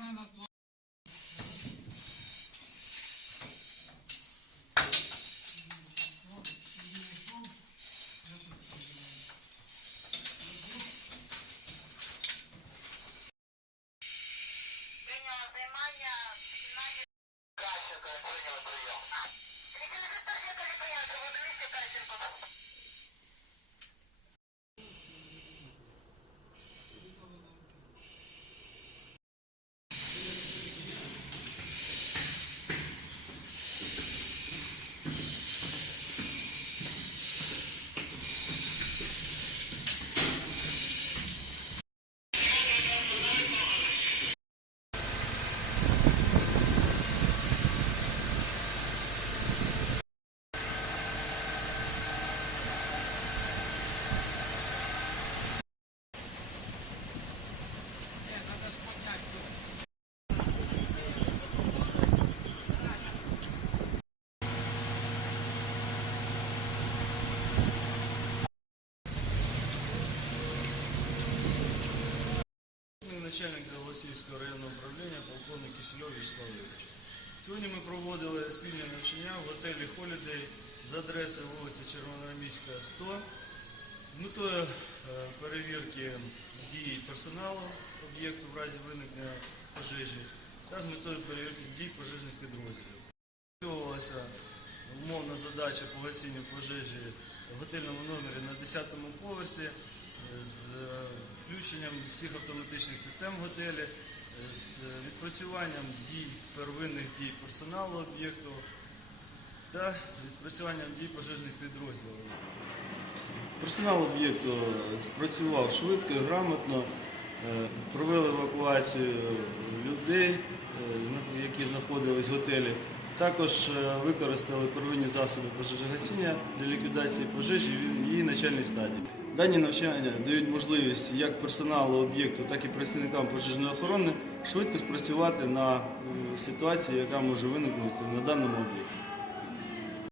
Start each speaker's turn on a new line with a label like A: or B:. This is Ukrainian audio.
A: крана створ.
B: Прийняла займання
C: Начальник Голосіївського районного управління полковник Кисельов Вячеслав Юрійович. Сьогодні ми проводили спільне навчання в готелі Холідей за адресою вулиця Червоноармійська, 100 з метою е, перевірки дій персоналу об'єкту в разі виникнення пожежі та з метою перевірки дій пожежних підрозділів. Втілювалася умовна задача по гасінню пожежі в готельному номері на 10-му поверсі з е, включенням всіх автоматичних систем готелі, е, з відпрацюванням дій первинних дій персоналу об'єкту та відпрацюванням дій пожежних підрозділів. Персонал об'єкту спрацював швидко і грамотно, е, провели евакуацію людей, е, які знаходились в готелі. Також е, використали первинні засоби пожежогасіння для ліквідації пожежі в її начальній стадії. Дані навчання дають можливість як персоналу об'єкту, так і працівникам пожежної охорони швидко спрацювати на ситуацію, ситуації, яка може виникнути на даному об'єкті.